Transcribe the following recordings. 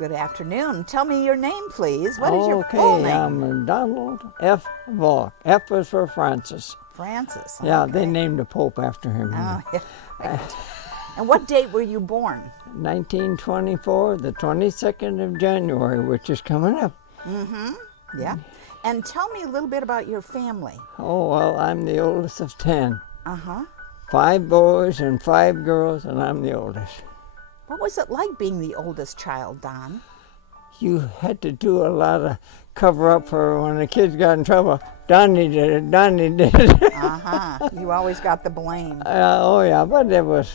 Good afternoon. Tell me your name, please. What is your full Okay, name? I'm Donald F. Valk. F was for Francis. Francis. Yeah, okay. they named the Pope after him. Oh, yeah. Right. And what date were you born? 1924, the 22nd of January, which is coming up. Mm-hmm. Yeah. And tell me a little bit about your family. Oh, well, I'm the oldest of 10. Uh-huh. 5 boys and 5 girls, and I'm the oldest. What was it like being the oldest child, Don? You had to do a lot of cover up for when the kids got in trouble. Donnie did it, Donnie did it. Uh-huh. You always got the blame. Oh yeah, but it was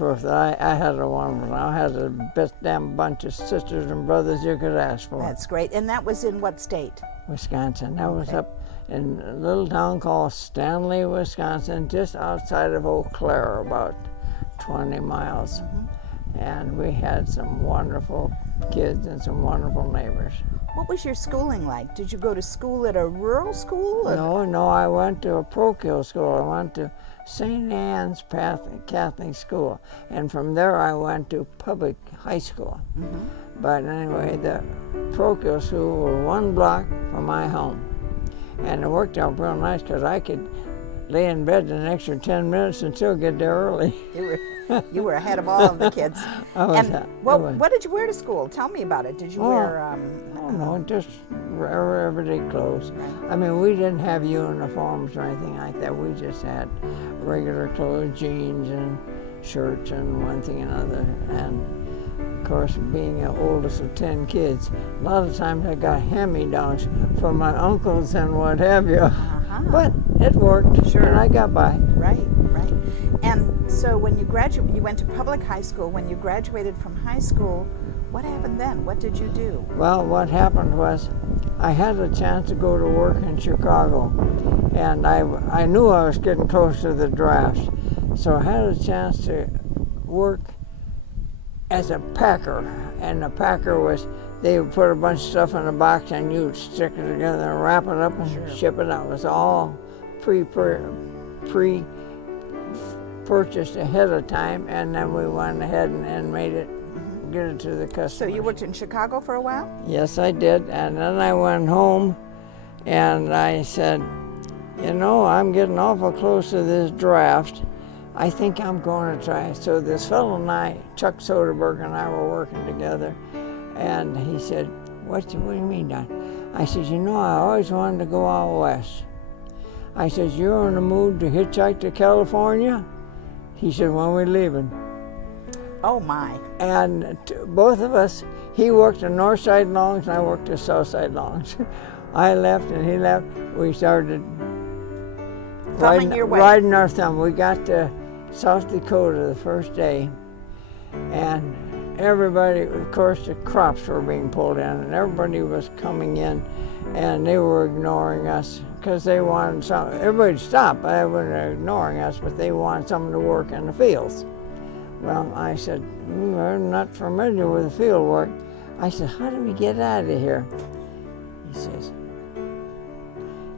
worth it. I had a wonderful. I had the best damn bunch of sisters and brothers you could ask for. That's great. And that was in what state? Wisconsin. That was up in a little town called Stanley, Wisconsin, just outside of Eau Claire, about 20 miles. And we had some wonderful kids and some wonderful neighbors. What was your schooling like? Did you go to school at a rural school? Or? No, I went to a parochial school. I went to St. Anne's Catholic School, and from there I went to public high school. But anyway, the parochial school was 1 block from my home, and it worked out real nice because I could lay in bed an extra 10 minutes and still get there early. You were ahead of all of the kids. What did you wear to school? Tell me about it. Did you wear? No, just everyday clothes. Right. I mean, we didn't have uniforms or anything like that. We just had regular clothes, jeans and shirts and one thing and another. And of course, being the oldest of 10 kids, a lot of times I got hand-me-downs from my uncles and what have you. But it worked, Sure. and I got by. Right. And so when you graduated, you went to public high school. When you graduated from high school, what happened then? What did you do? Well, what happened was I had a chance to go to work in Chicago, and I knew I was getting close to the draft, so I had a chance to work as a packer. And the packer was, they would put a bunch of stuff in a box and you'd stick it together and wrap it up and ship it out. It was all pre-purchased ahead of time, and then we went ahead and made it, get it to the customer. So you worked in Chicago for a while? Yes, I did. And then I went home and I said, you know, I'm getting awful close to this draft. I think I'm going to try. So this fellow and I, Chuck Soderberg and I were working together, and he said, what do you mean, Don? I said, you know, I always wanted to go out west. I said, you're in the mood to hitchhike to California? He said, when are we leaving? Oh my. And both of us, he worked the north side longs and I worked the south side longs. I left and he left. We started riding our thumb. We got to South Dakota the first day, and everybody, of course, the crops were being pulled in, and everybody was coming in, and they were ignoring us because they wanted some. Everybody stopped. They weren't ignoring us, but they wanted someone to work in the fields. Well, I said, we're not familiar with the field work. I said, how do we get out of here? He says,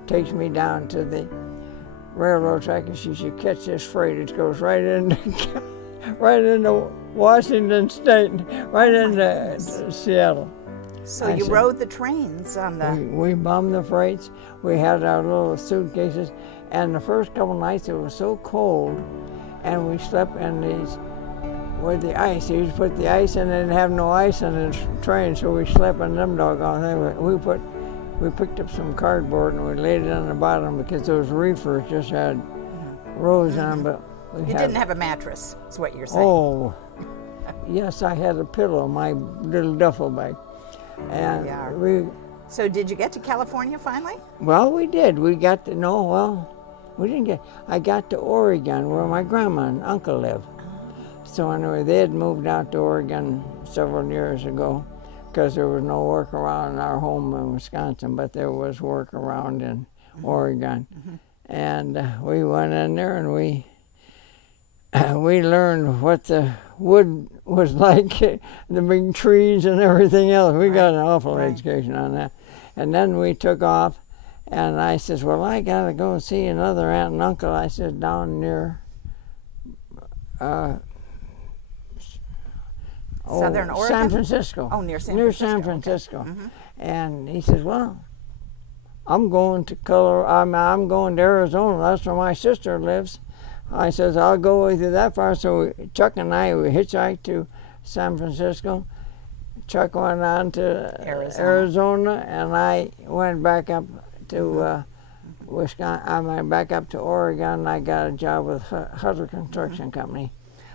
takes me down to the railroad track and says, you catch this freight, it goes right into Washington State, right into Seattle. So you rode the trains on the... We bombed the freights. We had our little suitcases, and the first couple nights it was so cold, and we slept in these with the ice. You just put the ice in, and didn't have no ice in the train, so we slept in them doggone things. We picked up some cardboard and we laid it on the bottom because those reefers just had rows on, but you didn't have a mattress, is what you're saying. Oh, yes, I had a pillow, my little duffel bag. And So did you get to California finally? Well, we did. We got to, we didn't get, I got to Oregon where my grandma and uncle live. So anyway, they had moved out to Oregon several years ago because there was no work around our home in Wisconsin, but there was work around in Oregon. And we went in there and we learned what the wood was like, the big trees and everything else. We got an awful education on that. And then we took off, and I says, well, I got to go see another aunt and uncle. I said, down near Southern Oregon? San Francisco. Oh, near San Near Francisco. San Okay. Francisco. Mhm. And he says, well, I'm going to I'm going to Arizona. That's where my sister lives. I says, I'll go with you that far. So Chuck and I, we hitchhiked to San Francisco. Chuck went on to Arizona, and I went back up to Wisconsin. I went back up to Oregon, and I got a job with Hutter Construction Company.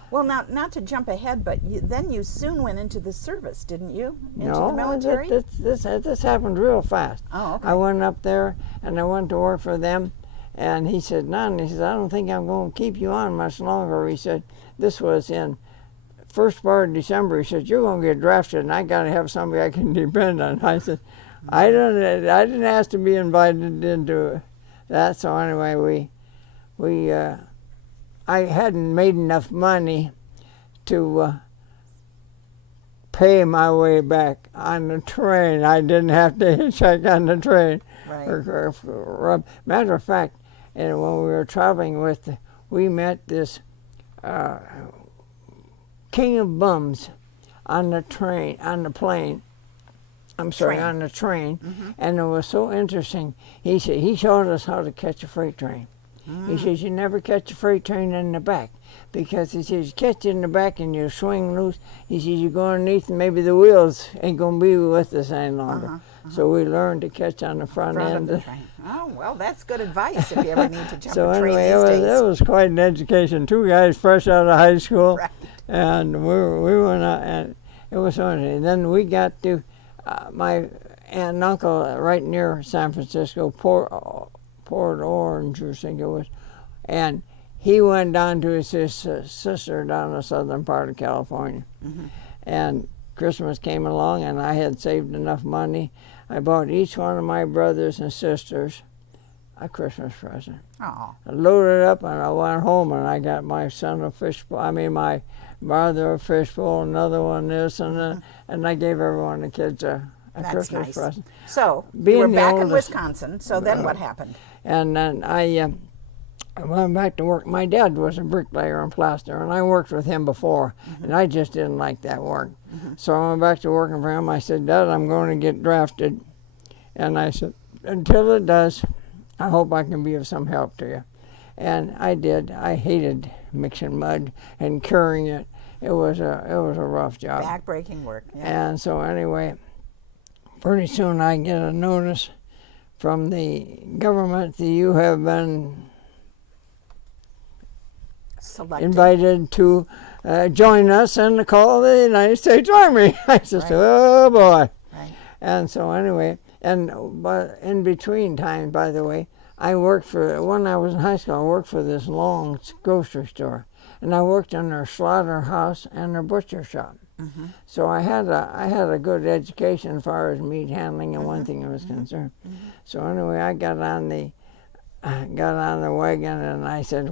Well, now, not to jump ahead, but then you soon went into the service, didn't you? Into No, the military? this happened real fast. Oh, okay. I went up there, and I went to work for them, and he said, None, he said, I don't think I'm going to keep you on much longer. He said, this was in first part of December. He said, you're going to get drafted, and I got to have somebody I can depend on. I said, I didn't ask to be invited into that. So anyway, I hadn't made enough money to pay my way back on the train. I didn't have to hitchhike on the train. Right. Matter of fact, and when we were traveling we met this king of bums on the plane. On the train. Mm-hmm. And it was so interesting. He said he showed us how to catch a freight train. He says you never catch a freight train in the back, because he says you catch it in the back and you swing loose. He says you go underneath and maybe the wheels ain't gonna be with us any longer. So we learned to catch on the front end of the train. Oh, well, that's good advice if you ever need to jump so a train anyway, these days. it was quite an education. Two guys fresh out of high school, Right. and we went out, and it was so interesting. Then we got to my aunt and uncle right near San Francisco, Port Orange, I think it was, and he went down to his sister down in the southern part of California. And Christmas came along, and I had saved enough money. I bought each one of my brothers and sisters a Christmas present. Oh. I loaded up, and I went home, and I got my son my brother a fishbowl, another one this, and that, and I gave everyone the kids a That's Christmas nice. present. So Being you were the back in oldest- Wisconsin. So then what happened? And then I went back to work. My dad was a bricklayer and plasterer, and I worked with him before, and I just didn't like that work. So I went back to working for him. I said, Dad, I'm going to get drafted. And I said, until it does, I hope I can be of some help to you. And I did. I hated mixing mud and carrying it. It was a rough job. Back-breaking work. Yeah. And so anyway, pretty soon I get a notice from the government that you have been Selected. invited to join us in the call of the United States Army. I said, Right. oh boy. Right. And so anyway, but in between times, by the way, I worked when I was in high school, I worked for this long grocery store. And I worked in their slaughterhouse and their butcher shop. So I had a good education as far as meat handling and one thing was concerned. So anyway, I got on the wagon, and I said,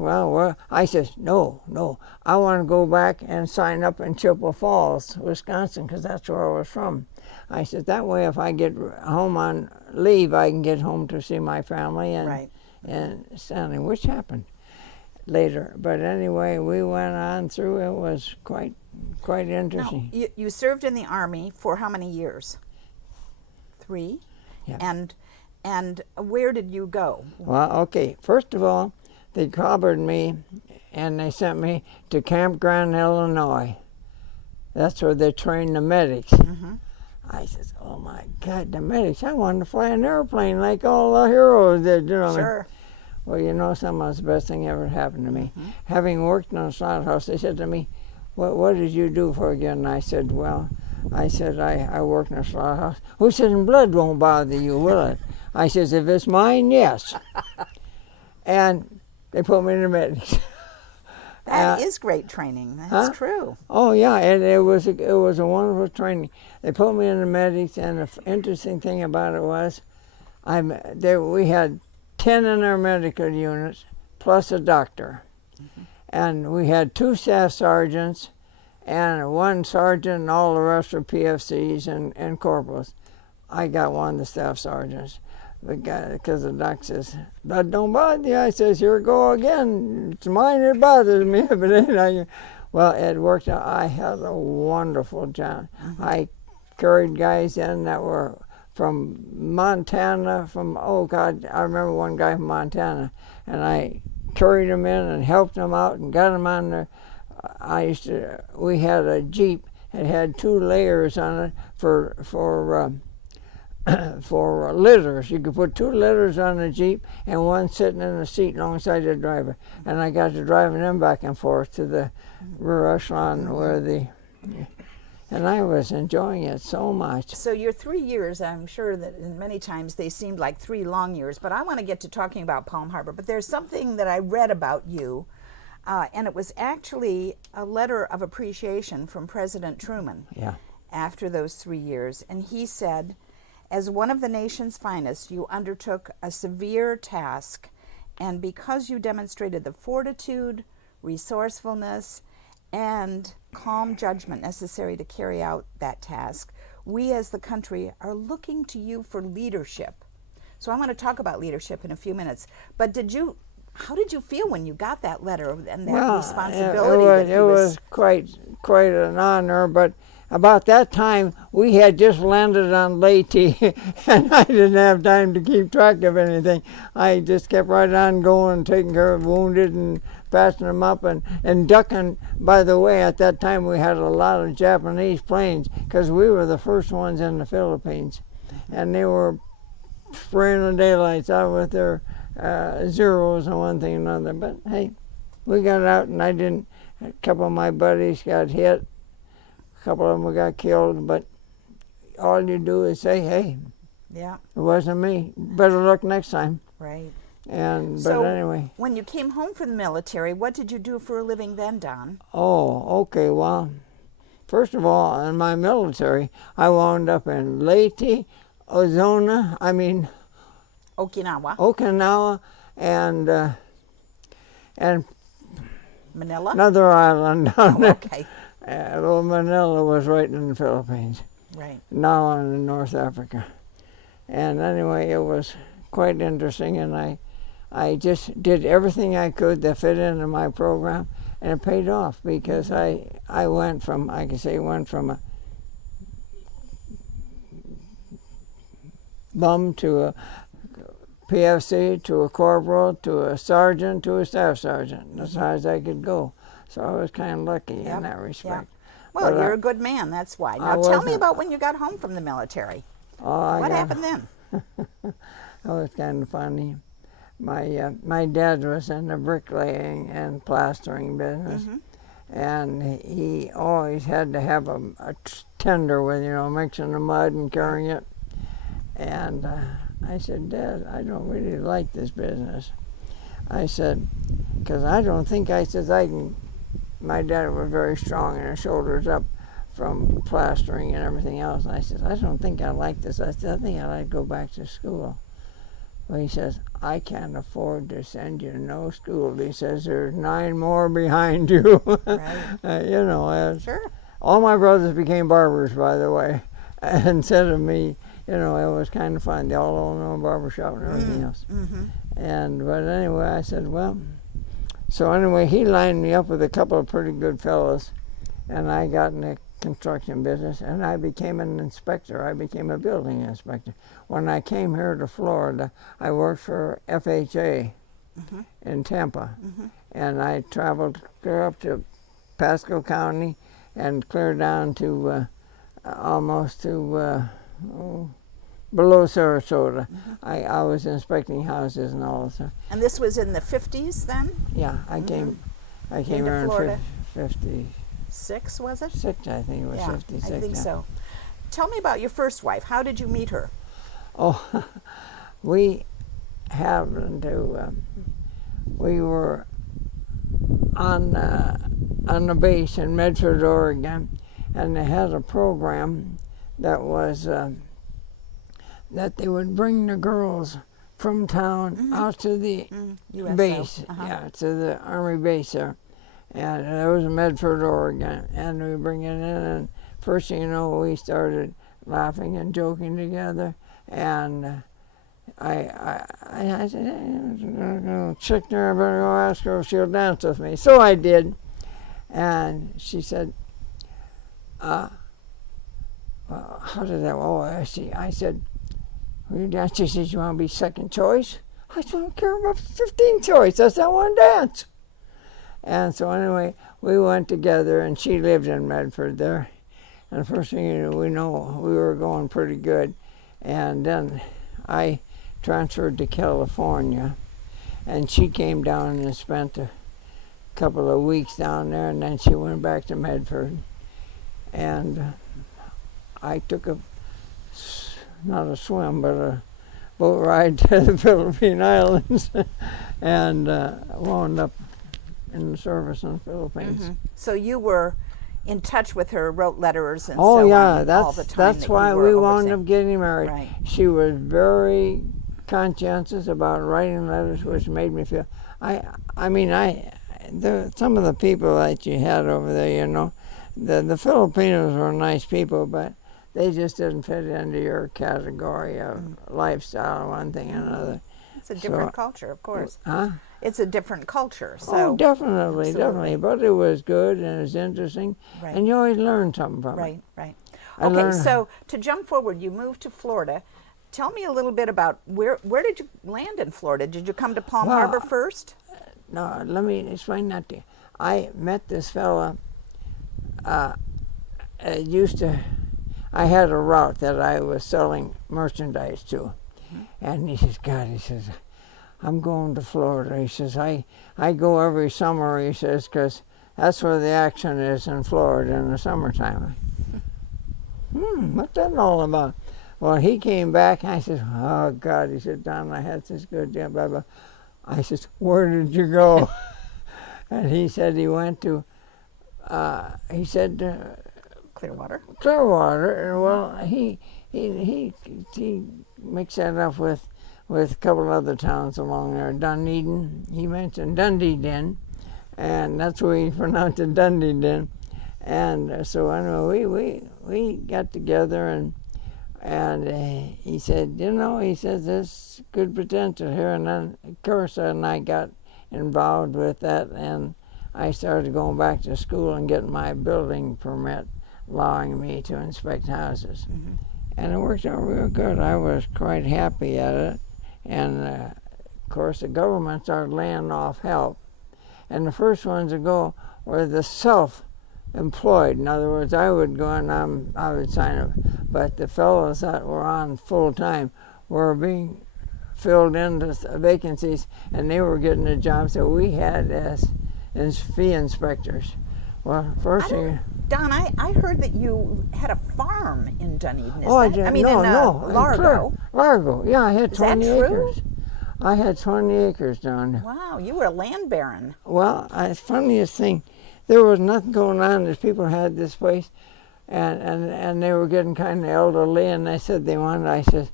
I said, no, I want to go back and sign up in Chippewa Falls, Wisconsin, because that's where I was from. I said, that way if I get home on leave, I can get home to see my family and Stanley, which happened later. But anyway, we went on through. It was quite interesting. Now, you served in the Army for how many years? 3? Yeah. And where did you go? Well, okay. First of all, they collared me, and they sent me to Campground, Illinois. That's where they trained the medics. I said, oh my God, the medics! I wanted to fly an airplane like all the heroes did. You know. Sure. Well, you know, some of the best thing ever happened to me. Having worked in a slaughterhouse, they said to me, what did you do for again? And I said, I worked in a slaughterhouse. Who said, blood won't bother you, will it? I says, if it's mine, yes. And they put me in the medics. That is great training. That's true. Oh yeah, and it was a wonderful training. They put me in the medics, and the interesting thing about it was, we had 10 in our medical units, plus a doctor. And we had 2 staff sergeants and 1 sergeant, and all the rest were PFCs and corporals. I got one of the staff sergeants. Because the doc says, that don't bother you. I says, here we go again. It's mine, it bothers me. But then Well, it worked out. I had a wonderful job. I carried guys in that were from Montana, oh God, I remember one guy from Montana, and I carried him in and helped him out and got him on there. We had a Jeep. It had 2 layers on it for litters. You could put 2 litters on the Jeep and one sitting in the seat alongside the driver. And I got to driving them back and forth to the rear echelon and I was enjoying it so much. So your 3 years, I'm sure that many times they seemed like 3 long years, but I want to get to talking about Palm Harbor. But there's something that I read about you, and it was actually a letter of appreciation from President Truman after those 3 years. And he said, as one of the nation's finest, you undertook a severe task, and because you demonstrated the fortitude, resourcefulness, and calm judgment necessary to carry out that task, we as the country are looking to you for leadership. So I want to talk about leadership in a few minutes. But how did you feel when you got that letter and that responsibility? It was quite an honor, but about that time, we had just landed on Leyte, and I didn't have time to keep track of anything. I just kept right on going, taking care of wounded and patching them up and ducking. By the way, at that time, we had a lot of Japanese planes because we were the first ones in the Philippines, and they were spraying the daylights out with their zeros and one thing and another. But hey, we got out, and a couple of my buddies got hit. A couple of them got killed, but all you do is say, hey, it wasn't me. Better luck next time. Right. But anyway. When you came home from the military, what did you do for a living then, Don? Oh, okay. Well, first of all, in my military, I wound up in Leyte, Okinawa, and Manila? Another island down there. Okay. Well, Manila was right in the Philippines. Right. Now I'm in North Africa. And anyway, it was quite interesting, and I just did everything I could that fit into my program, and it paid off because I went from a bum to a PFC to a corporal to a sergeant to a staff sergeant, as high as I could go. So I was kind of lucky in that respect. Well, you're a good man, that's why. Now tell me about when you got home from the military. What happened then? That was kind of funny. My dad was in the bricklaying and plastering business, and he always had to have a tender with, mixing the mud and carrying it. And I said, Dad, I don't really like this business. I said, because I don't think, I can. My dad was very strong and his shoulders up from plastering and everything else. And I said, I don't think I like this. I said, I think I'd like to go back to school. Well, he says, I can't afford to send you to no school. He says, there's 9 more behind you. Right. Sure. All my brothers became barbers, by the way. And instead of me, it was kind of fun. They all owned their own barbershop and everything else. But anyway, I said, well. So anyway, he lined me up with a couple of pretty good fellows, and I got in the construction business, and I became an inspector. I became a building inspector. When I came here to Florida, I worked for FHA in Tampa, and I traveled clear up to Pasco County and clear down to almost to below Sarasota. I was inspecting houses and all that. And this was in the 50s then? Yeah, I came here in 56, was it? 6, I think it was 56. I think so. Tell me about your first wife. How did you meet her? Oh, we happened to, we were on the base in Medford, Oregon, and they had a program that was that they would bring the girls from town out to the base, to the Army base there. And that was in Medford, Oregon. And we bring it in, and first thing you know, we started laughing and joking together. And I said, hey, chick there, I better go ask her if she'll dance with me. So I did. And she said, how did that, I said, will you dance? She said, you want to be second choice? I said, I don't care about 15 choice. I said, I want to dance. And so anyway, we went together, and she lived in Medford there. And the first thing you know, we were going pretty good. And then I transferred to California, and she came down and spent a couple of weeks down there, and then she went back to Medford. And I took not a swim, but a boat ride to the Philippine Islands and wound up in the service in the Philippines. Mm-hmm. So you were in touch with her, wrote letters and oh so yeah, on that's all the time. that's why we wound up getting married. Right. She was very conscientious about writing letters, which made me feel. Some of the people that you had over there, you know, the Filipinos were nice people, but they just didn't fit into your category of lifestyle, one thing and another. It's a different culture, of course. Huh? It's a different culture. So Oh, definitely. But it was good and it was interesting, right. and you always learn something from it. Right. I Okay, learned- so to jump forward, you moved to Florida. Tell me a little bit about where did you land in Florida? Did you come to Palm Well, Harbor first? No, let me explain that to you. I met this fella. I had a route that I was selling merchandise to, and he says, God, he says, I'm going to Florida. He says, I go every summer, he says, because that's where the action is in Florida in the summertime. What's that all about? Well, he came back, and I said, oh, God, he said, Don, I had this good deal, blah, blah. I said, where did you go? And he said he went to, Clearwater. Clearwater. Well, he mixed that up with a couple other towns along there. Dunedin. He mentioned Dunedin, and that's where he pronounced it, Dunedin. And so anyway, we got together, and he said, you know, he says there's good potential here. And then of course, and I got involved with that, and I started going back to school and getting my building permit, allowing me to inspect houses. And it worked out real good. I was quite happy at it. And of course, the government started laying off help. And the first ones to go were the self-employed. In other words, I would go and I would sign up. But the fellows that were on full-time were being filled into vacancies, and they were getting the jobs that we had as fee inspectors. Well, first thing... Don, I heard that you had a farm in Dunedin. Is I that? did. I mean, no, in Largo. Largo, yeah, I had Is that 20 true? acres. I had 20 acres down there. Wow, you were a land baron. Well, the funniest thing, there was nothing going on. These people had this place, and they were getting kind of elderly, and they said they wanted. I said,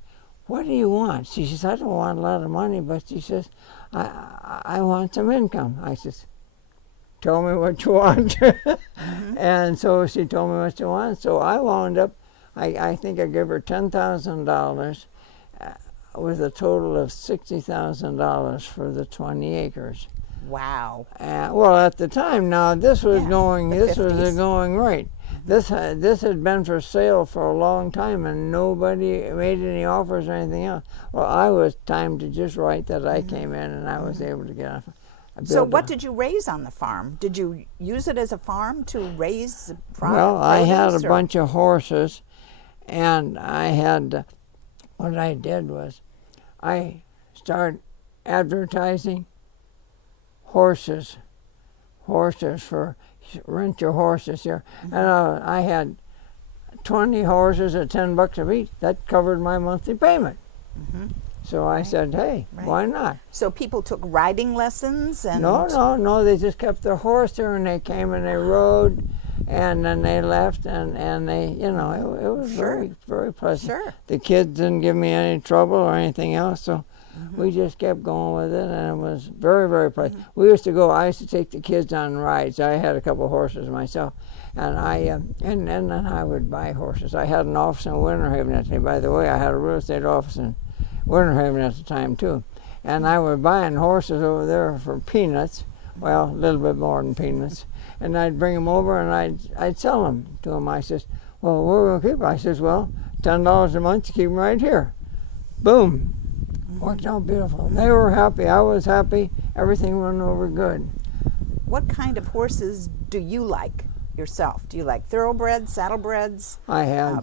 what do you want? She says, I don't want a lot of money, but she says, I want some income. I says, tell me what you want. And so she told me what she wanted. So I wound up, I think I gave her $10,000 with a total of $60,000 for the 20 acres. Wow. Well, at the time, now this was going right. This had been for sale for a long time, and nobody made any offers or anything else. Well, I was timed to just right that I came in, and I was able to get a So what did you raise on the farm? Did you use it as a farm to raise produce? Well, I had a bunch of horses, and I had, what I did was, I started advertising horses for rent your horses here. And I had 20 horses at $10 a piece. That covered my monthly payment. So I said, hey, why not? So people took riding lessons? And No, they just kept their horse there, and they came and they rode, and then they left, and they, it was very, very pleasant. Sure. The kids didn't give me any trouble or anything else, so we just kept going with it, and it was very, very pleasant. I used to take the kids on rides. I had a couple of horses myself, and and then I would buy horses. I had an office in Winter Haven at the time. By the way, I had a real estate office in Winter Haven at the time too, and I was buying horses over there for peanuts well, a little bit more than peanuts. And I'd bring them over and I'd sell them to them. I says, well, where will we keep them? I says, well, $10 a month to keep them right here. Boom. Worked out beautiful. They were happy. I was happy. Everything went over good. What kind of horses do you like yourself? Do you like thoroughbreds, saddlebreds,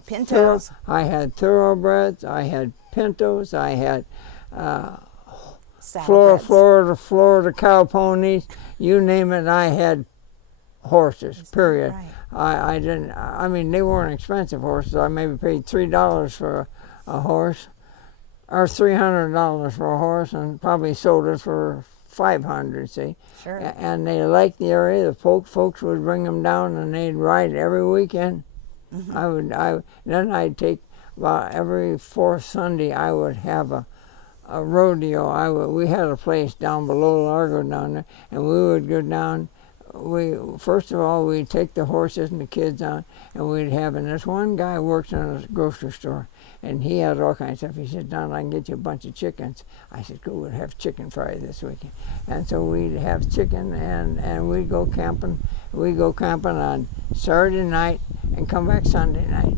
pintos? I had thoroughbreds. I had pintos. I had Florida cow ponies. You name it, I had horses. Period. Right. I didn't. I mean, they weren't expensive horses. I maybe paid $3 for a horse, or $300 for a horse, and probably sold it for $500. See, Sure. And they liked the area. The folks would bring them down, and they'd ride every weekend. Then I'd take about every fourth Sunday. I would have a rodeo. We had a place down below Largo down there, and we would go down. First of all, we'd take the horses and the kids on, and we'd have, and this one guy works in a grocery store, and he had all kinds of stuff. He said, Don, I can get you a bunch of chickens. I said, go, we'll have chicken fry this weekend. And so we'd have chicken, and we'd go camping. We'd go camping on Saturday night and come back Sunday night.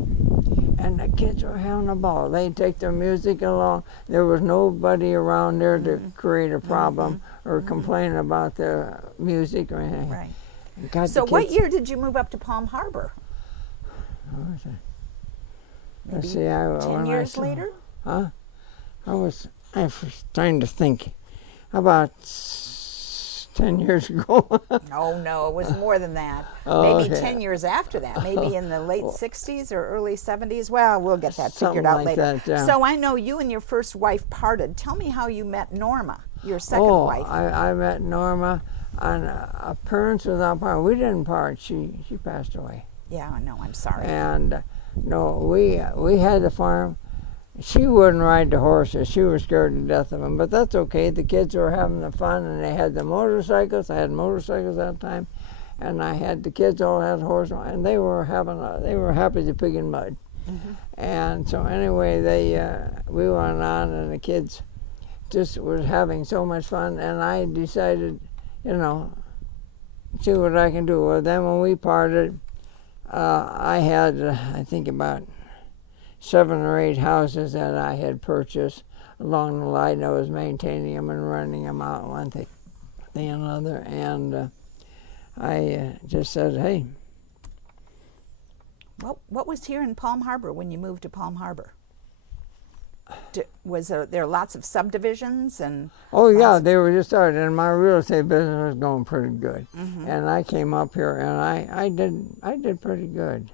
And the kids were having a ball. They'd take their music along. There was nobody around there to create a problem or complain about the music or anything. Right. So what year did you move up to Palm Harbor? What was it? Maybe Let's see, 10 years later? Huh? I was trying to think. About 10 years ago. Oh, no, it was more than that. Oh, Maybe okay. 10 years after that, maybe in the late 60s or early 70s. Well, we'll get that figured out Something like later. that, yeah. So I know you and your first wife parted. Tell me how you met Norma, your second wife. I met Norma on Appearance Without Part. We didn't part. She passed away. Yeah, no, I'm sorry. And no, we had the farm. She wouldn't ride the horses. She was scared to death of them. But that's okay. The kids were having the fun, and they had the motorcycles. I had motorcycles that time, and the kids all had horses, and they were happy to pig in mud. And so anyway, we went on, and the kids just was having so much fun, and I decided, see what I can do. Well, then when we parted, I had, I think about 7 or 8 houses that I had purchased along the line. I was maintaining them and running them out, one thing and another. And I just said, hey. What was here in Palm Harbor when you moved to Palm Harbor? Was there lots of subdivisions and? Oh yeah, they were just started, and my real estate business was going pretty good. And I came up here, and I did pretty good.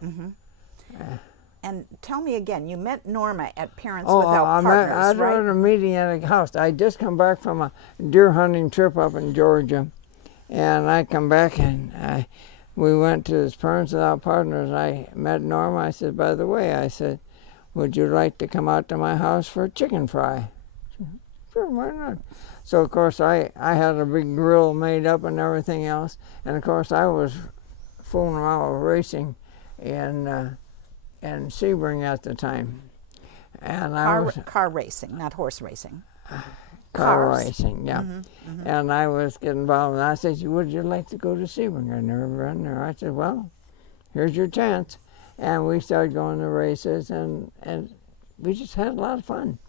And tell me again, you met Norma at Parents Without I Partners, right? was at a meeting at a house. I just come back from a deer hunting trip up in Georgia, and I come back and we went to this Parents Without Partners. I met Norma. I said, by the way, I said, would you like to come out to my house for a chicken fry? Sure, why not? So of course I had a big grill made up and everything else, and of course I was fooling around with racing in Sebring at the time, and car racing, not horse racing. Car Cars. racing, yeah. And I was getting involved, and I said, would you like to go to Sebring? I'd never been there. I said, well, here's your chance. And we started going to races, and we just had a lot of fun.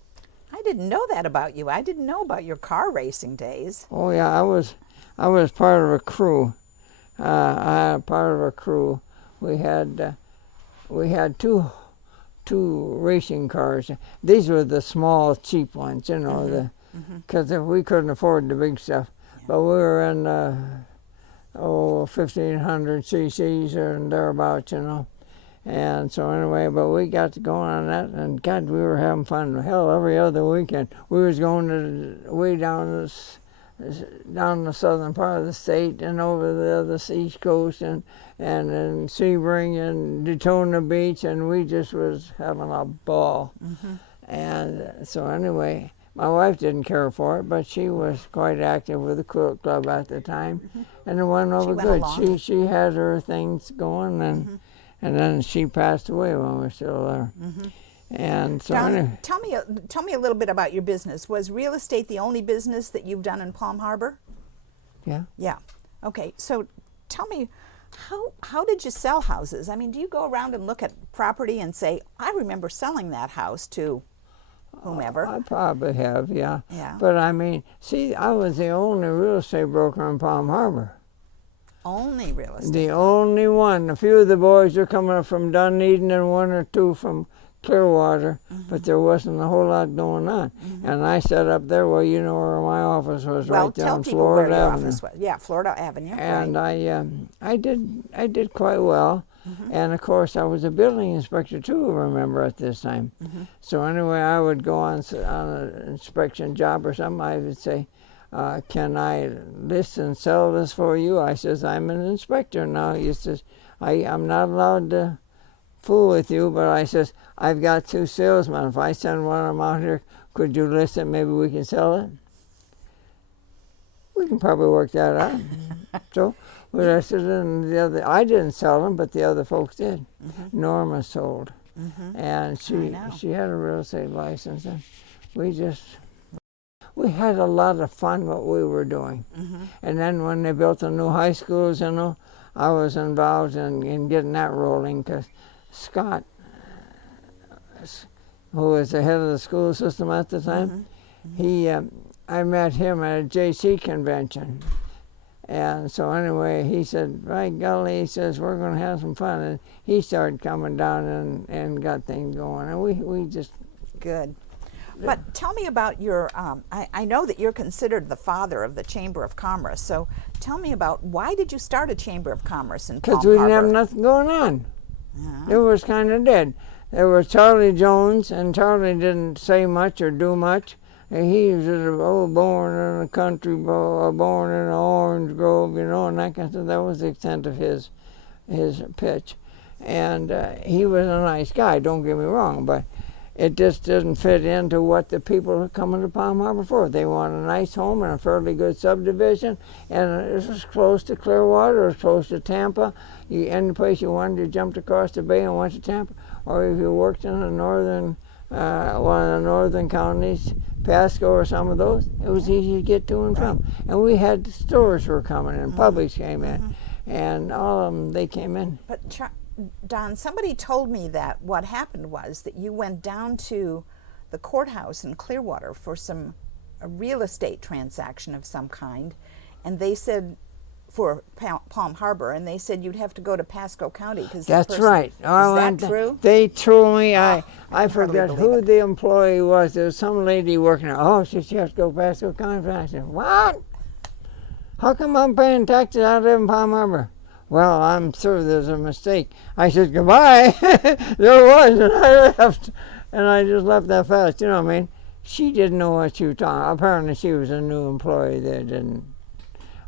I didn't know that about you. I didn't know about your car racing days. Oh yeah, I was part of a crew. I had part of a crew. We had two racing cars. These were the small, cheap ones, because we couldn't afford the big stuff. But we were in 1,500 cc's and thereabouts, And so anyway, but we got to go on that, and God, we were having fun. Hell, every other weekend we was going way down the southern part of the state and over the other east coast and in Sebring and Daytona Beach, and we just was having a ball. And so anyway, my wife didn't care for it, but she was quite active with the quilt club at the time, and it went over good. She had her things going, and then she passed away when we were still there. And so anyway. Tell me a little bit about your business. Was real estate the only business that you've done in Palm Harbor? Yeah. Yeah. Okay, so tell me, how did you sell houses? I mean, do you go around and look at property and say, I remember selling that house to whomever? I probably have, yeah. Yeah. But I mean, see, I was the only real estate broker in Palm Harbor. Only real estate. The only one. A few of the boys were coming up from Dunedin and one or two from Clearwater, but there wasn't a whole lot going on. And I set up there. Well, you know where my office was, Well, right tell down people Florida where your Avenue. office was. Yeah, Florida Avenue. And right. I did quite well. And of course, I was a building inspector too. Remember at this time. So anyway, I would go on an inspection job or something. I would say, "Can I list and sell this for you?" I says, "I'm an inspector now." He says, "I'm not allowed to fool with you, but I says, I've got 2 salesmen. If I send one of them out here, could you list it? Maybe we can sell it." We can probably work that out. So we listed it, and I didn't sell them, but the other folks did. Norma sold, and she had a real estate license, and we had a lot of fun what we were doing. And then when they built the new high schools, you know, I was involved in getting that rolling, because Scott, who was the head of the school system at the time, I met him at a JC convention. And so anyway, he said, "By golly," he says, "we're going to have some fun." And he started coming down and got things going. And we just... Good. But tell me about your, I know that you're considered the father of the Chamber of Commerce. So tell me about, why did you start a Chamber of Commerce in Palm Harbor? Because we didn't have nothing going on. It was kind of dead. There was Charlie Jones, and Charlie didn't say much or do much. And he was just born in a country, born in an orange grove, you know, and that kind of stuff. That was the extent of his pitch. And he was a nice guy, don't get me wrong, but it just didn't fit into what the people are coming to Palm Harbor for. They want a nice home and a fairly good subdivision, and it was close to Clearwater, it was close to Tampa. Any place you wanted, you jumped across the bay and went to Tampa. Or if you worked in the northern, one of the northern counties, Pasco or some of those, it was easy to get to and from. And we had stores were coming in, Publix came in, and all of them, they came in. But Don, somebody told me that what happened was that you went down to the courthouse in Clearwater for a real estate transaction of some kind, and they said, for Palm Harbor, and they said you'd have to go to Pasco County because that's right. Is that true? They told me. I forgot who it. the employee was. There was some lady working there. Oh, she has to go to Pasco County. I said, "What? How come I'm paying taxes out there in Palm Harbor?" "Well, I'm sure there's a mistake." I said, "Goodbye." There was, and I left. And I just left that fast, you know what I mean? She didn't know what she was talking. Apparently she was a new employee that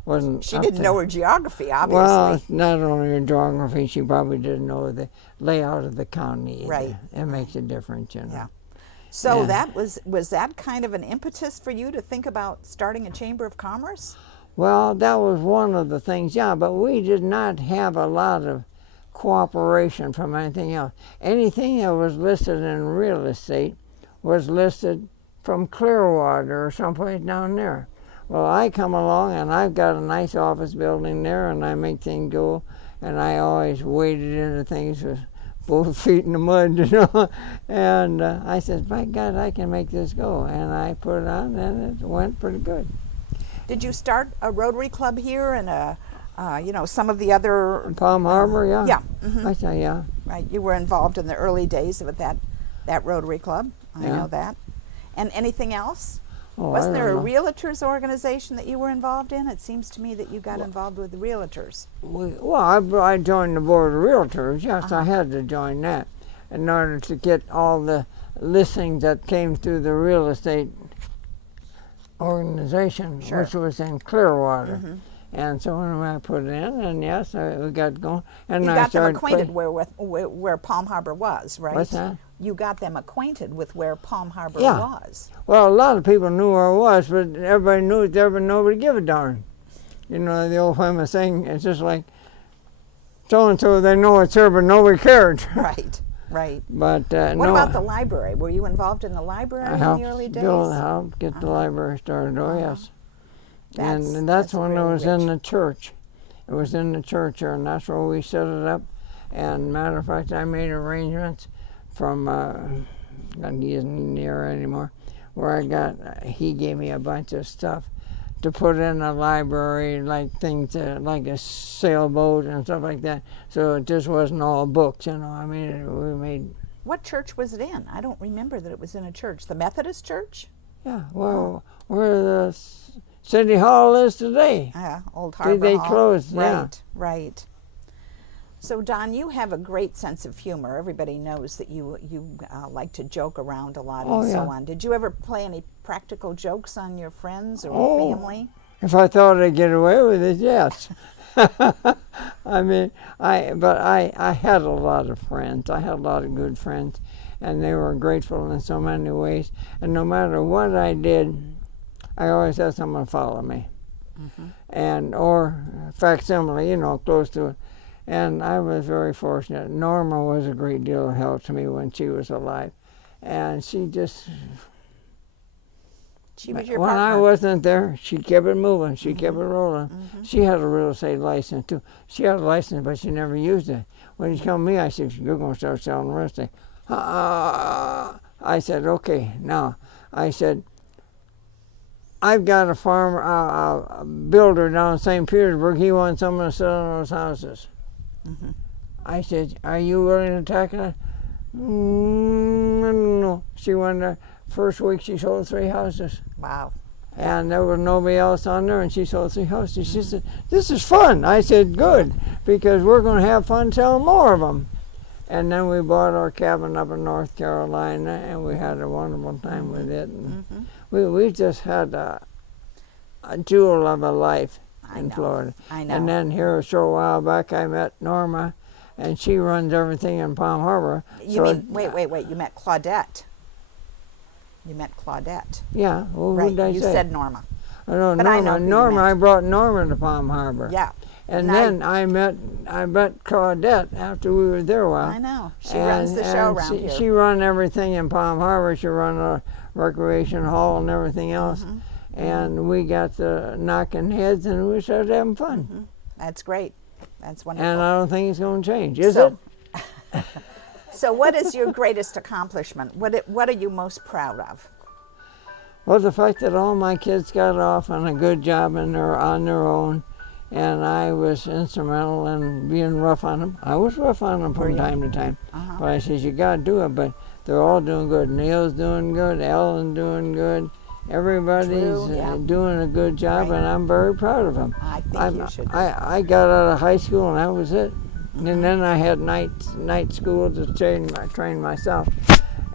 wasn't. She didn't know her geography, obviously. Well, not only her geography, she probably didn't know the layout of the county. Right. It makes a difference, you know. Yeah. So that was that kind of an impetus for you to think about starting a Chamber of Commerce? Well, that was one of the things, yeah, but we did not have a lot of cooperation from anything else. Anything that was listed in real estate was listed from Clearwater or someplace down there. Well, I come along and I've got a nice office building there, and I make things go, and I always waded into things with both feet in the mud, you know. And I said, "By God, I can make this go." And I put it on, and it went pretty good. Did you start a Rotary Club here and some of the other... Palm Harbor, yeah. Yeah. I say, yeah. Right, you were involved in the early days of that Rotary Club. I know that. And anything else? Oh, Wasn't there a know. realtors organization that you were involved in? It seems to me that you got involved with the realtors. I joined the board of realtors. Yes, I had to join that in order to get all the listings that came through the real estate organization, which was in Clearwater. And so when I put it in, and yes, we got going. And you I got them started acquainted where Palm Harbor was, right? What's that? You got them acquainted with where Palm Harbor Yeah. was. Well, a lot of people knew where it was, but everybody knew it there, but nobody give a darn. You know, the old famous saying, it's just like, so-and-so, they know it's here, but nobody cared. Right, right. But What about the library? Were you involved in the library in the early days? I helped get the library started, yes. That's And that's when I was real in rich. the church. It was in the church here, and that's where we set it up. And matter of fact, I made arrangements from, he isn't near anymore, where he gave me a bunch of stuff to put in the library, like things like a sailboat and stuff like that. So it just wasn't all books, you know. I mean, we made. What church was it in? I don't remember that it was in a church. The Methodist church? Yeah, well, where the City Hall is today. Yeah, Old Harbor They Hall. closed, Right, yeah. right. So, Don, you have a great sense of humor. Everybody knows that you like to joke around a lot and so on. Did you ever play any practical jokes on your friends or family? If I thought I'd get away with it, yes. I mean, I had a lot of friends. I had a lot of good friends, and they were grateful in so many ways. And no matter what I did, I always had someone follow me, and or facsimile, you know, close to it. And I was very fortunate. Norma was a great deal of help to me when she was alive, and she was your when partner. I wasn't there, she kept it moving. She kept it rolling. She had a real estate license too. She had a license, but she never used it. When she came to me, I said, "You're going to start selling real estate." I said, "Okay." Now, I said, "I've got a farmer, a builder down in St. Petersburg. He wants someone to sell those houses." I said, "Are you willing to tackle it?" No. She went there. First week she sold 3 houses. Wow. And there was nobody else on there, and she sold 3 houses. She said, "This is fun." I said, "Good, because we're going to have fun selling more of them." And then we bought our cabin up in North Carolina, and we had a wonderful time with it. And we just had a jewel of a life in Florida. I know. And then here a short while back, I met Norma, and she runs everything in Palm Harbor. Wait, you met Claudette. You met Claudette. Yeah, well, right. Who did I say? You said Norma. I know but Norma. I know who you Norma, meant. I brought Norma to Palm Harbor. Yeah. And then I met Claudette after we were there a while. I know. She runs the show around here. She run everything in Palm Harbor. She run a recreation hall and everything else. And we got to knocking heads, and we started having fun. That's great. That's wonderful. And I don't think it's going to change, is it? So what is your greatest accomplishment? What are you most proud of? Well, the fact that all my kids got off on a good job and they're on their own, and I was instrumental in being rough on them. I was rough on them from time to time, but I said, "You got to do it." But they're all doing good. Neil's doing good. Ellen's doing good. Everybody's doing a good job, and I'm very proud of them. I think you should. I got out of high school, and that was it. And then I had night school to train myself.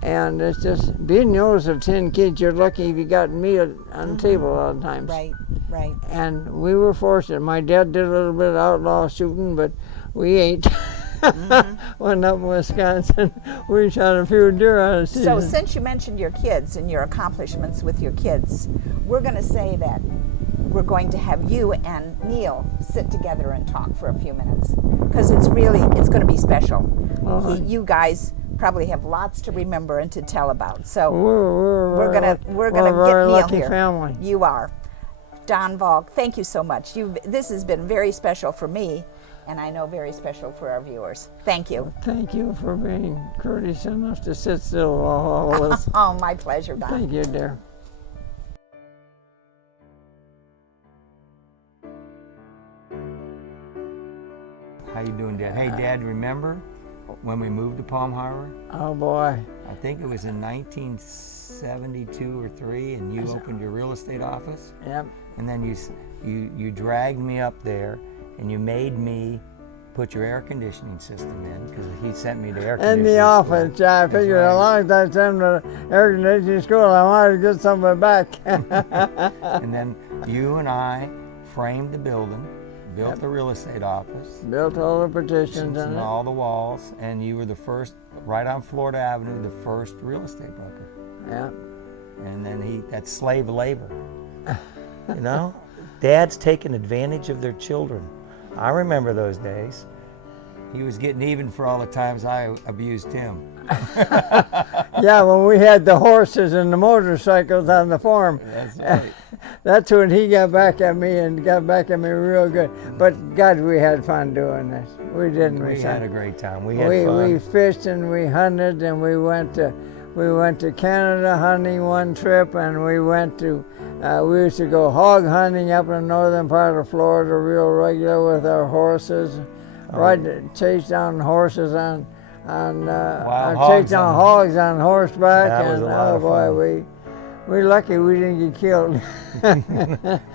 And it's just, being the oldest of 10 kids, you're lucky if you got meat on the table a lot of times. Right. And we were fortunate. My dad did a little bit of outlaw shooting, but we ate. Went up in Wisconsin. We shot a few deer out of season. So since you mentioned your kids and your accomplishments with your kids, we're going to say that we're going to have you and Neil sit together and talk for a few minutes, because it's going to be special. You guys probably have lots to remember and to tell about. So we're gonna get Neil here. Family. You are. Don Valk, thank you so much. This has been very special for me, and I know very special for our viewers. Thank you. Thank you for being courteous enough to sit still while all of us. Oh, my pleasure, Don. Thank you, dear. How you doing, Dad? Hey, Dad, remember when we moved to Palm Harbor? Oh, boy. I think it was in 1972 or 3, and you opened your real estate office. Yep. And then you dragged me up there, and you made me put your air conditioning system in, because he sent me to air conditioning in the office. I figured as long as I sent him to air conditioning school, I might as well get some of it back. And then you and I framed the building, built the real estate office, built all the partitions and all the walls, and you were the first, right on Florida Avenue, the first real estate broker. Yeah. And then that's slave labor. You know? Dads taking advantage of their children. I remember those days. He was getting even for all the times I abused him. Yeah, when we had the horses and the motorcycles on the farm. That's right. That's when he got back at me and got back at me real good. But God, we had fun doing this. We didn't. We son? had a great time. We had fun. We fished and we hunted and we went to Canada hunting one trip, and we used to go hog hunting up in the northern part of Florida real regular with our horses. Chase down horses chase down hogs on horseback. That was and a lot of fun. we're lucky we didn't get killed.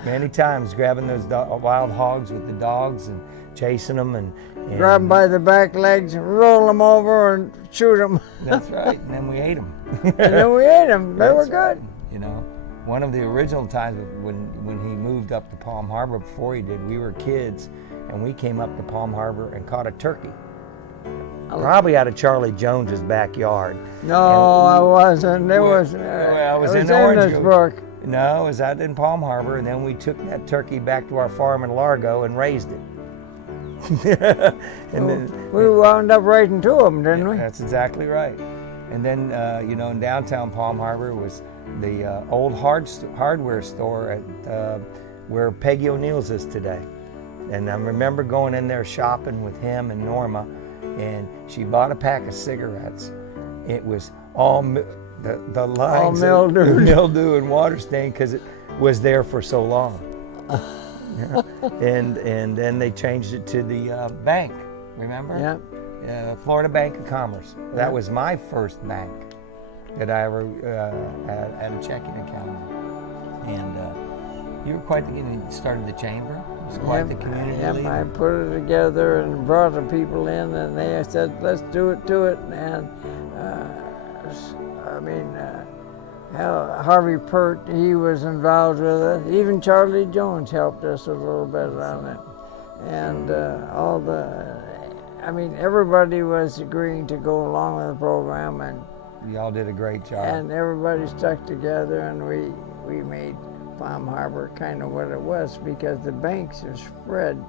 Many times grabbing those wild hogs with the dogs and chasing them and Grab them by the back legs, roll them over, and shoot them. That's right. And then we ate them. And then we ate them. They were good. You know, one of the original times when he moved up to Palm Harbor, before he did, we were kids, and we came up to Palm Harbor and caught a turkey. Probably out of Charlie Jones's backyard. No, I wasn't. It was in this brook. No, it was out in Palm Harbor, and then we took that turkey back to our farm in Largo and raised it. We wound up raising two of them, didn't we? That's exactly right. And then, in downtown Palm Harbor was the old hardware store at where Peggy O'Neill's is today. And I remember going in there shopping with him and Norma, and she bought a pack of cigarettes. It was all the lines all mildew and water stain because it was there for so long. Yeah. And then they changed it to the bank. Remember? Yeah. Florida Bank of Commerce. That was my first bank that I ever had a checking account in. And you were quite the you started the chamber. It was quite the community leader. I put it together and brought the people in, and they said, let's do it to it. And Harvey Pert, he was involved with it. Even Charlie Jones helped us a little bit on it. And everybody was agreeing to go along with the program, and y'all did a great job. And everybody stuck together, and we made Palm Harbor kind of what it was, because the banks have spread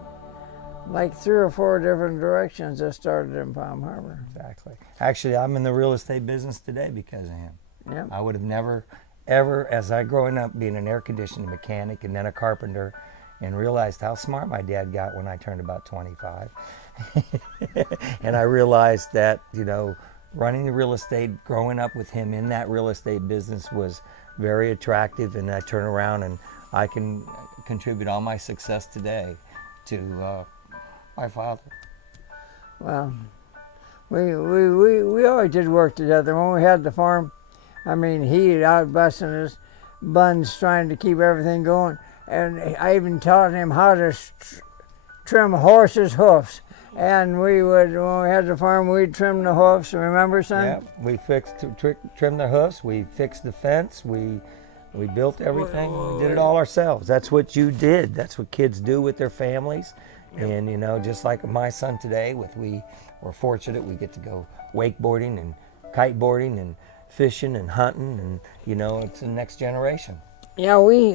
like 3 or 4 different directions that started in Palm Harbor. Exactly. Actually, I'm in the real estate business today because of him. Yep. I would have never, ever, as I growing up being an air conditioning mechanic and then a carpenter, and realized how smart my dad got when I turned about 25. And I realized that, running the real estate, growing up with him in that real estate business was very attractive, and I turn around and I can contribute all my success today to my father. Well, we always did work together. When we had the farm, he out busting his buns trying to keep everything going. And I even taught him how to trim horses' hoofs. And when we had the farm, we'd trim the hoofs. Remember, son? Yeah, we trimmed the hoofs. We fixed the fence. We built everything. We did it all ourselves. That's what you did. That's what kids do with their families. Yep. And just like my son today, we're fortunate we get to go wakeboarding and kiteboarding and fishing and hunting, and it's the next generation. Yeah, we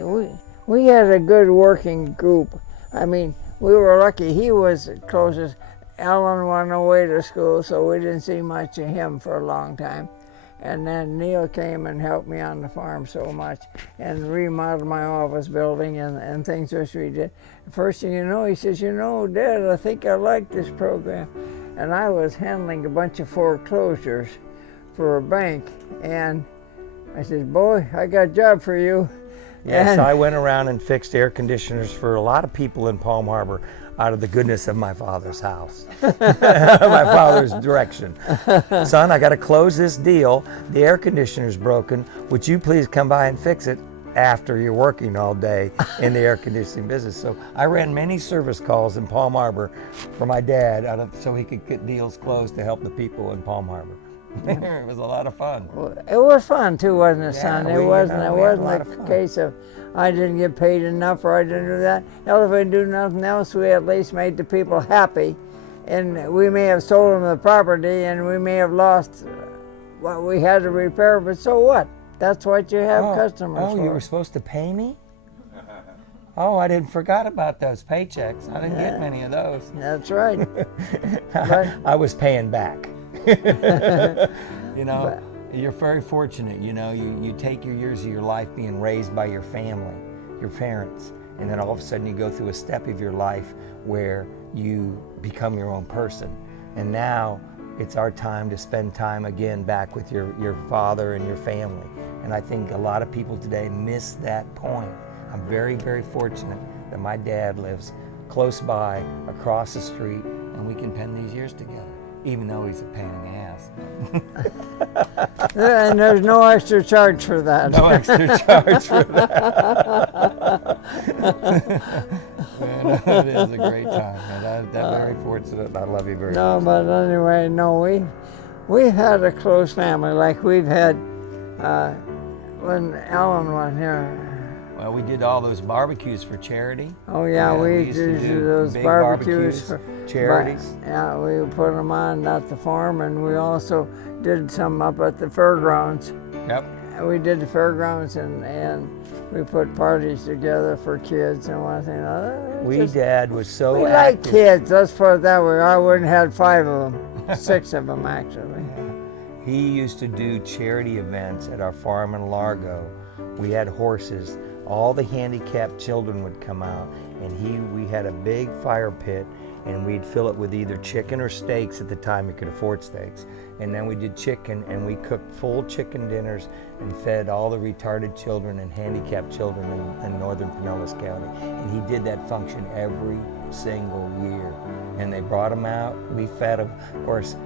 had a good working group. We were lucky. He was closest. Alan went away to school, so we didn't see much of him for a long time. And then Neil came and helped me on the farm so much and remodeled my office building and things which we did. First thing you know, he says, Dad, I think I like this program. And I was handling a bunch of foreclosures for a bank. And I said, boy, I got a job for you. Yes, I went around and fixed air conditioners for a lot of people in Palm Harbor out of the goodness of my father's house, my father's direction. Son, I got to close this deal. The air conditioner's broken. Would you please come by and fix it after you're working all day in the air conditioning business? So I ran many service calls in Palm Harbor for my dad so he could get deals closed to help the people in Palm Harbor. It was a lot of fun. It was fun too, wasn't it, son? Yeah, it wasn't a case of I didn't get paid enough or I didn't do that. Hell, if we didn't do nothing else, we at least made the people happy. And we may have sold them the property and we may have lost what we had to repair, but so what? That's what you have customers for. Oh, you were supposed to pay me? Oh, I didn't forgot about those paychecks. I didn't get many of those. That's right. I was paying back. You're very fortunate, you know. You take your years of your life being raised by your family, your parents, and then all of a sudden you go through a step of your life where you become your own person. And now it's our time to spend time again back with your father and your family. And I think a lot of people today miss that point. I'm very, very fortunate that my dad lives close by, across the street, and we can pen these years together, even though he's a pain in the ass. And there's no extra charge for that. No extra charge for that. Man, it is a great time. Man. I'm very fortunate. I love you very No, much. but anyway, no, we've had a close family. Like we've had when Ellen was here. Well, we did all those barbecues for charity. Oh yeah, we used used to to do do those big barbecues for charities. Yeah, we put them on at the farm, and we also did some up at the fairgrounds. Yep. We did the fairgrounds, and we put parties together for kids and one thing. Dad was so We like active. kids. Let's put it that way. I wouldn't have 5 of them, 6 of them actually. He used to do charity events at our farm in Largo. We had horses. All the handicapped children would come out, and we had a big fire pit, and we'd fill it with either chicken or steaks. At the time we could afford steaks. And then we did chicken, and we cooked full chicken dinners and fed all the retarded children and handicapped children in northern Pinellas County. And he did that function every single year. And they brought him out, we fed him. Of course,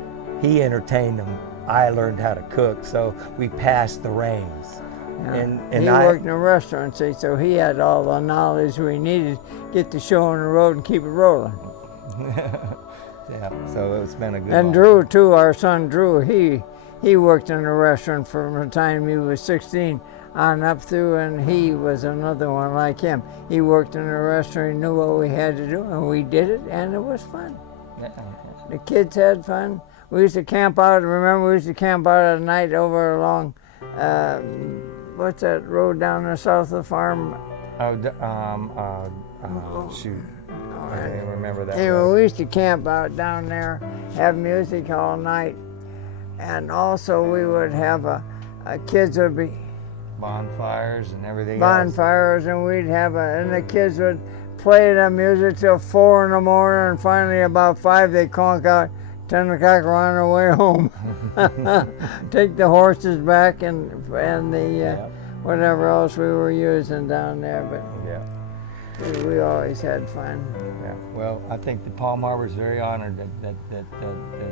he entertained them. I learned how to cook, so we passed the reins. Yeah. And he worked in a restaurant, see, so he had all the knowledge we needed to get the show on the road and keep it rolling. Yeah, so it's been a good And life. Drew, too, our son Drew, he worked in a restaurant from the time he was 16 on up through, and he was another one like him. He worked in a restaurant, he knew what we had to do, and we did it, and it was fun. Yeah. The kids had fun. We used to camp out, remember we used to camp out at night over along, what's that road down there south of the farm? Shoot. I can't remember that. Anyway, road. we used to camp out down there, have music all night, and also we would have kids would be Bonfires and everything bonfires, and we'd have and the kids would play the music till 4 in the morning, and finally about 5 they conk out, 10 o'clock we're on our way home. Take the horses back and the whatever else we were using down there, but Yeah. we always had fun. Yeah. Well, I think that Palm Harbor is very honored that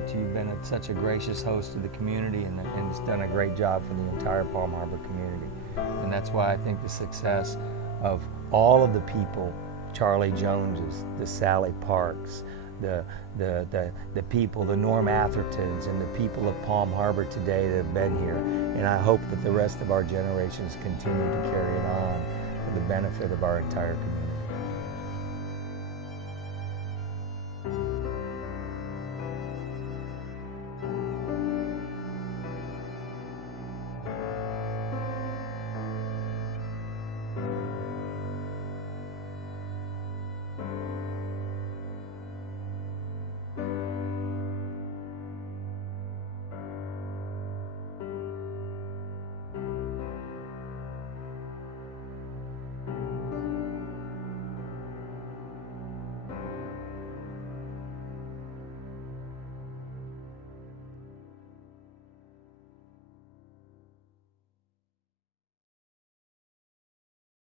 you've been such a gracious host to the community and has done a great job for the entire Palm Harbor community. And that's why I think the success of all of the people, Charlie Joneses, the Sally Parks, the people, the Norm Athertons, and the people of Palm Harbor today that have been here. And I hope that the rest of our generations continue to carry it on for the benefit of our entire community.